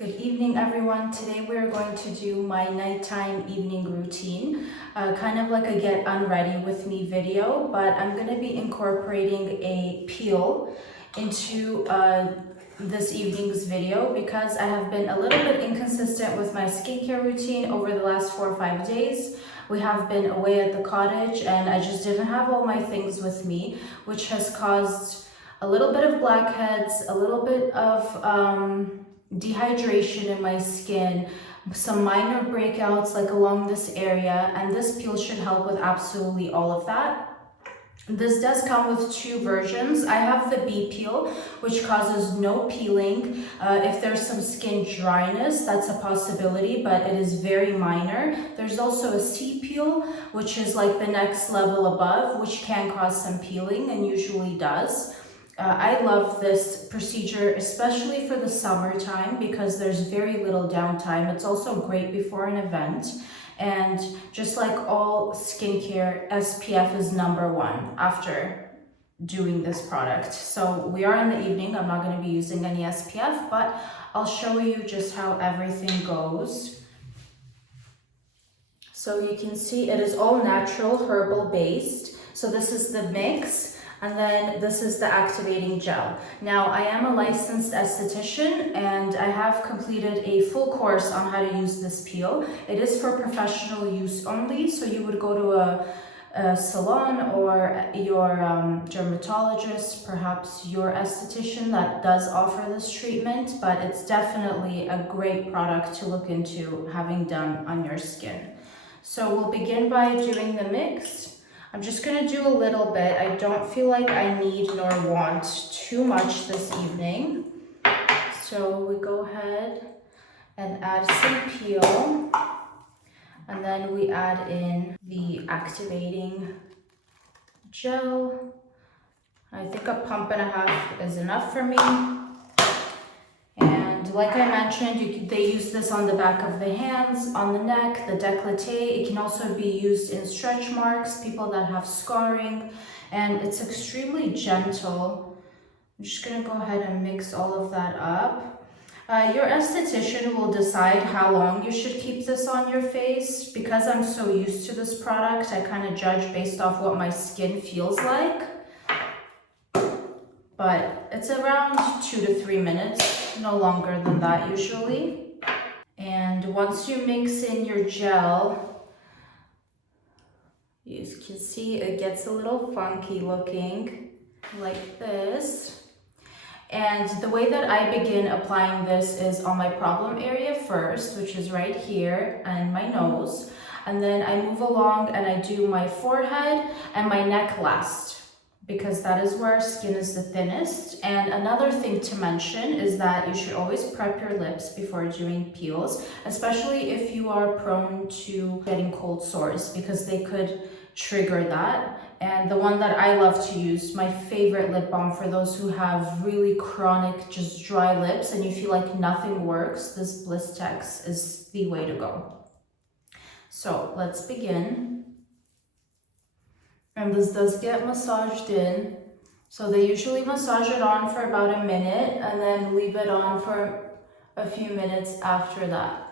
Good evening, everyone. Today we're going to do my nighttime evening routine, kind of like a get unready with me video, but I'm going to be incorporating a peel into this evening's video because I have been a little bit inconsistent with my skincare routine over the last 4 or 5 days. We have been away at the cottage and I just didn't have all my things with me, which has caused a little bit of blackheads, a little bit of dehydration in my skin, some minor breakouts like along this area, and this peel should help with absolutely all of that. This does come with two versions. I have the B peel, which causes no peeling. If there's some skin dryness, that's a possibility, but it is very minor. There's also a C peel, which is like the next level above, which can cause some peeling and usually does. I love this procedure, especially for the summertime because there's very little downtime. It's also great before an event. And just like all skincare, SPF is #1 after doing this product. So we are in the evening. I'm not going to be using any SPF, but I'll show you just how everything goes. So you can see it is all natural, herbal based. So this is the mix. And then this is the activating gel. Now, I am a licensed esthetician and I have completed a full course on how to use this peel. It is for professional use only, so you would go to a salon or your dermatologist, perhaps your esthetician that does offer this treatment, but it's definitely a great product to look into having done on your skin. So we'll begin by doing the mix. I'm just going to do a little bit. I don't feel like I need nor want too much this evening. So we go ahead and add some peel. And then we add in the activating gel. I think a pump and a half is enough for me. And like I mentioned, they use this on the back of the hands, on the neck, the décolleté. It can also be used in stretch marks, people that have scarring, and it's extremely gentle. I'm just gonna go ahead and mix all of that up. Your esthetician will decide how long you should keep this on your face. Because I'm so used to this product, I kind of judge based off what my skin feels like. But it's around 2 to 3 minutes, no longer than that usually. And once you mix in your gel, you can see it gets a little funky looking like this. And the way that I begin applying this is on my problem area first, which is right here and my nose. And then I move along and I do my forehead and my neck last, because that is where our skin is the thinnest. And another thing to mention is that you should always prep your lips before doing peels, especially if you are prone to getting cold sores, because they could trigger that. And the one that I love to use, my favorite lip balm for those who have really chronic, just dry lips and you feel like nothing works, this Blistex is the way to go. So let's begin. And this does get massaged in. So they usually massage it on for about a minute and then leave it on for a few minutes after that.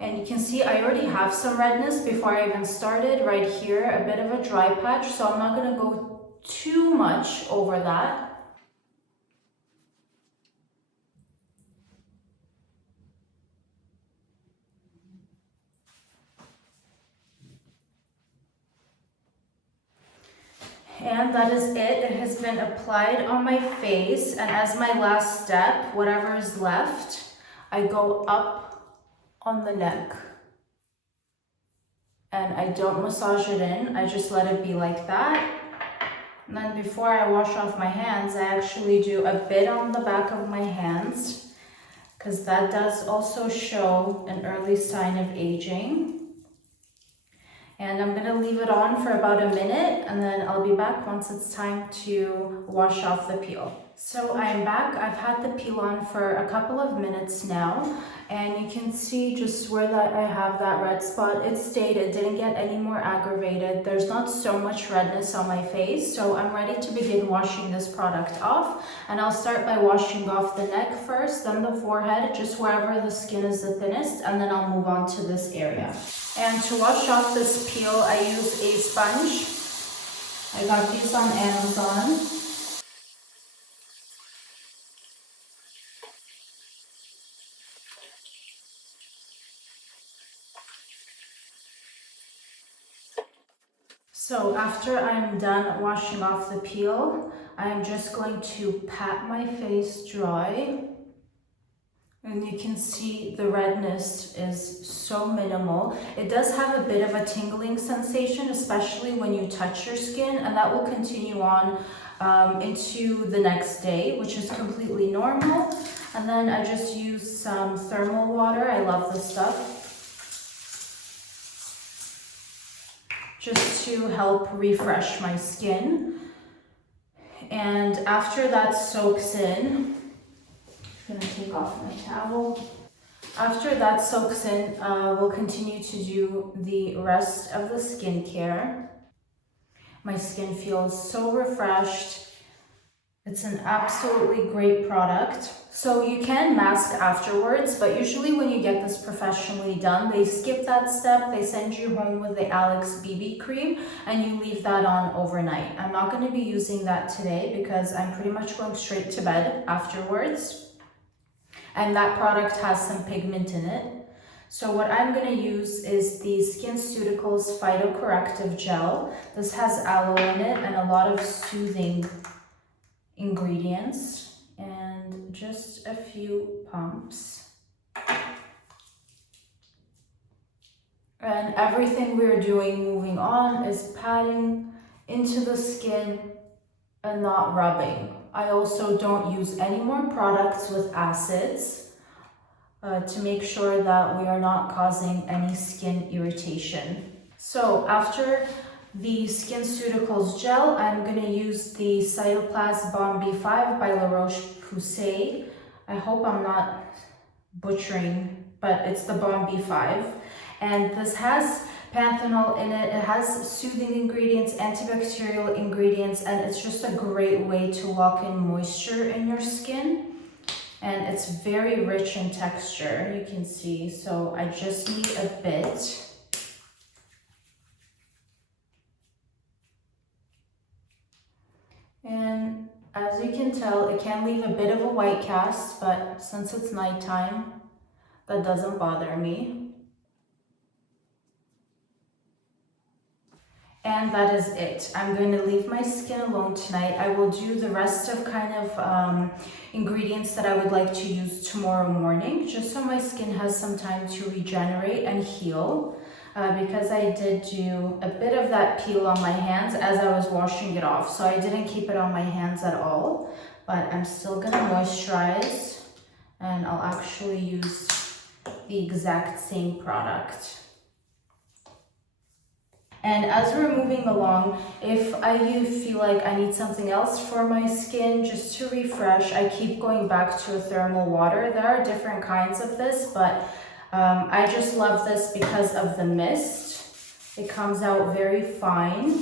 And you can see I already have some redness before I even started right here, a bit of a dry patch. So I'm not going to go too much over that. And that is it. It has been applied on my face. And as my last step, whatever is left, I go up on the neck. And I don't massage it in. I just let it be like that. And then before I wash off my hands, I actually do a bit on the back of my hands, because that does also show an early sign of aging. And I'm gonna leave it on for about a minute and then I'll be back once it's time to wash off the peel. So I'm back. I've had the peel on for a couple of minutes now, and you can see just where that I have that red spot. It stayed, it didn't get any more aggravated. There's not so much redness on my face, so I'm ready to begin washing this product off. And I'll start by washing off the neck first, then the forehead, just wherever the skin is the thinnest, and then I'll move on to this area. And to wash off this peel, I use a sponge. I got these on Amazon. So after I'm done washing off the peel, I'm just going to pat my face dry. And you can see the redness is so minimal. It does have a bit of a tingling sensation, especially when you touch your skin, and that will continue on into the next day, which is completely normal. And then I just use some thermal water. I love this stuff. Just to help refresh my skin. And after that soaks in, I'm gonna take off my towel. After that soaks in, we'll continue to do the rest of the skincare. My skin feels so refreshed. It's an absolutely great product. So you can mask afterwards, but usually when you get this professionally done, they skip that step. They send you home with the Alex BB cream and you leave that on overnight. I'm not going to be using that today because I'm pretty much going straight to bed afterwards. And that product has some pigment in it. So what I'm going to use is the SkinCeuticals Phytocorrective Gel. This has aloe in it and a lot of soothing ingredients, and just a few pumps. And everything we're doing moving on is patting into the skin and not rubbing. I also don't use any more products with acids to make sure that we are not causing any skin irritation. So after the SkinCeuticals gel, I'm going to use the Cytoplast Balm B5 by La Roche-Posay. I hope I'm not butchering, but it's the Balm B5. And this has panthenol in it. It has soothing ingredients, antibacterial ingredients, and it's just a great way to lock in moisture in your skin. And it's very rich in texture, you can see. So I just need a bit. And as you can tell, it can leave a bit of a white cast, but since it's nighttime, that doesn't bother me. And that is it. I'm going to leave my skin alone tonight. I will do the rest of kind of ingredients that I would like to use tomorrow morning, just so my skin has some time to regenerate and heal. Because I did do a bit of that peel on my hands as I was washing it off. So I didn't keep it on my hands at all, but I'm still gonna moisturize, and I'll actually use the exact same product. And as we're moving along, if I feel like I need something else for my skin just to refresh, I keep going back to a thermal water. There are different kinds of this, but I just love this because of the mist. It comes out very fine.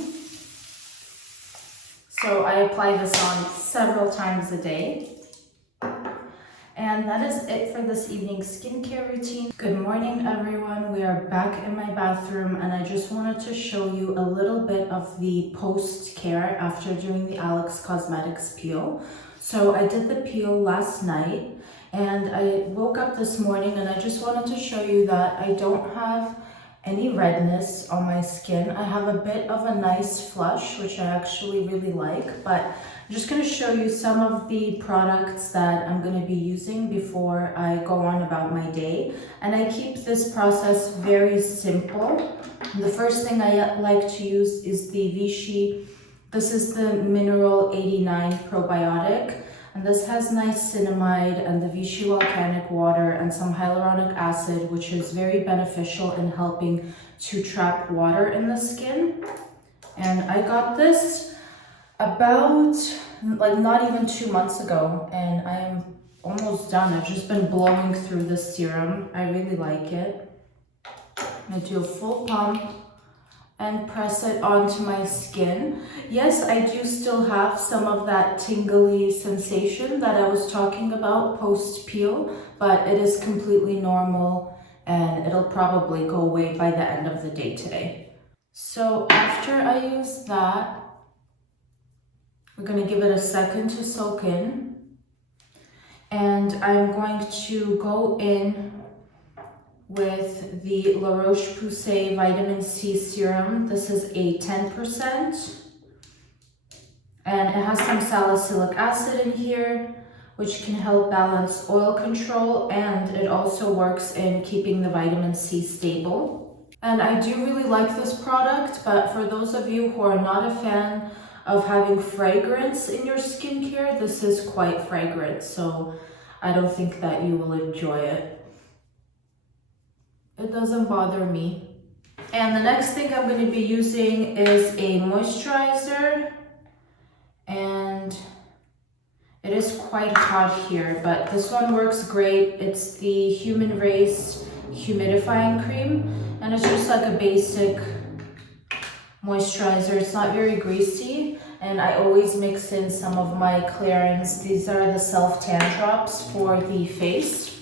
So I apply this on several times a day. And that is it for this evening's skincare routine. Good morning, everyone. We are back in my bathroom, and I just wanted to show you a little bit of the post-care after doing the Alex Cosmetics peel. So I did the peel last night, and I woke up this morning, and I just wanted to show you that I don't have any redness on my skin. I have a bit of a nice flush, which I actually really like, but I'm just going to show you some of the products that I'm going to be using before I go on about my day. And I keep this process very simple. The first thing I like to use is the Vichy. This is the Mineral 89 Probiotic. And this has niacinamide and the Vichy volcanic water and some hyaluronic acid, which is very beneficial in helping to trap water in the skin. And I got this about like not even 2 months ago, and I am almost done. I've just been blowing through this serum. I really like it. I do a full pump and press it onto my skin. Yes, I do still have some of that tingly sensation that I was talking about post-peel, but it is completely normal and it'll probably go away by the end of the day today. So after I use that, we're gonna give it a second to soak in. And I'm going to go in with the La Roche-Posay Vitamin C Serum. This is a 10%. And it has some salicylic acid in here, which can help balance oil control, and it also works in keeping the vitamin C stable. And I do really like this product, but for those of you who are not a fan of having fragrance in your skincare, this is quite fragrant, so I don't think that you will enjoy it. It doesn't bother me. And the next thing I'm going to be using is a moisturizer, and it is quite hot here, but this one works great. It's the Human Race Humidifying Cream, and it's just like a basic moisturizer. It's not very greasy, and I always mix in some of my Clarins. These are the self-tan drops for the face,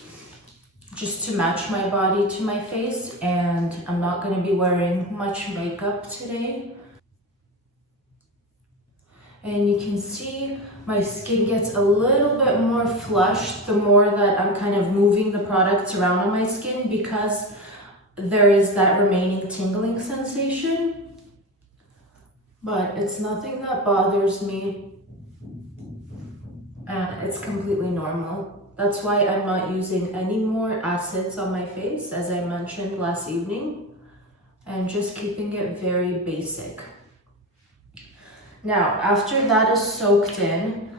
just to match my body to my face, and I'm not going to be wearing much makeup today. And you can see my skin gets a little bit more flushed the more that I'm kind of moving the products around on my skin, because there is that remaining tingling sensation. But it's nothing that bothers me, and it's completely normal. That's why I'm not using any more acids on my face, as I mentioned last evening, and just keeping it very basic. Now, after that is soaked in,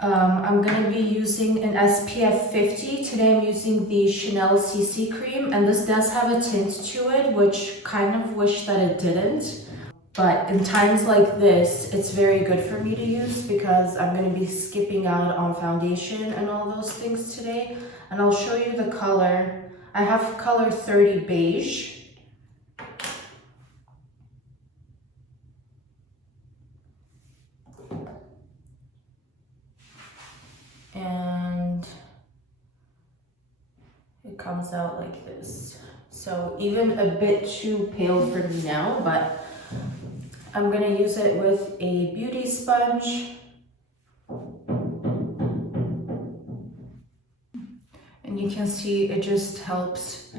I'm going to be using an SPF 50. Today I'm using the Chanel CC cream, and this does have a tint to it, which kind of wish that it didn't. But in times like this, it's very good for me to use because I'm going to be skipping out on foundation and all those things today. And I'll show you the color. I have color 30 beige. And it comes out like this. So even a bit too pale for me now, but I'm going to use it with a beauty sponge. And you can see it just helps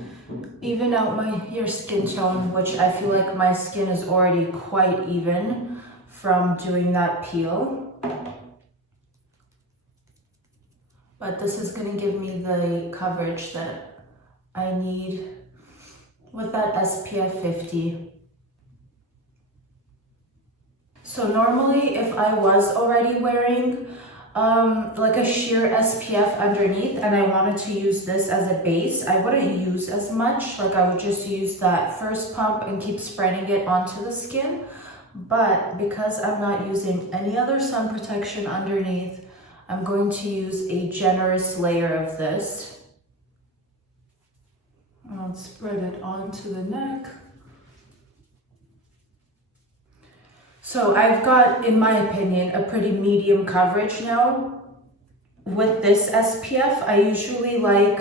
even out your skin tone, which I feel like my skin is already quite even from doing that peel. But this is going to give me the coverage that I need with that SPF 50. So normally if I was already wearing like a sheer SPF underneath and I wanted to use this as a base, I wouldn't use as much. Like I would just use that first pump and keep spreading it onto the skin. But because I'm not using any other sun protection underneath, I'm going to use a generous layer of this. I'll spread it onto the neck. So I've got, in my opinion, a pretty medium coverage now. With this SPF, I usually like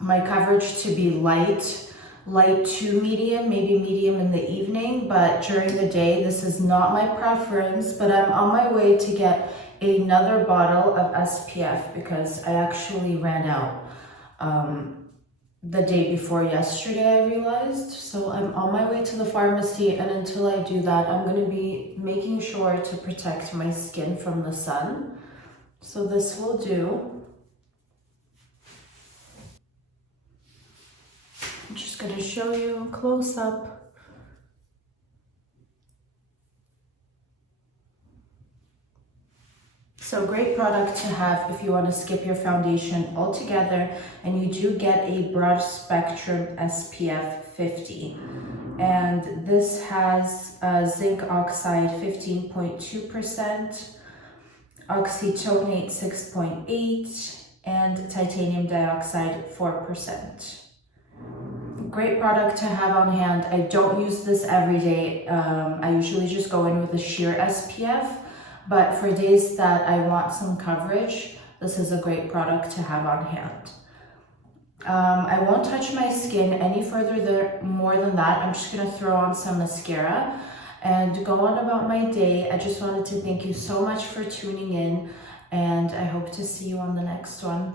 my coverage to be light to medium, maybe medium in the evening, but during the day, this is not my preference, but I'm on my way to get another bottle of SPF because I actually ran out the day before yesterday, I realized. So I'm on my way to the pharmacy, and until I do that, I'm going to be making sure to protect my skin from the sun. So this will do. I'm just going to show you close up. So great product to have if you want to skip your foundation altogether, and you do get a broad spectrum SPF 50. And this has zinc oxide 15.2%, oxytonate 6.8%, and titanium dioxide 4%. Great product to have on hand. I don't use this every day. I usually just go in with a sheer SPF, but for days that I want some coverage, this is a great product to have on hand. I won't touch my skin any further more than that. I'm just gonna throw on some mascara and go on about my day. I just wanted to thank you so much for tuning in, and I hope to see you on the next one.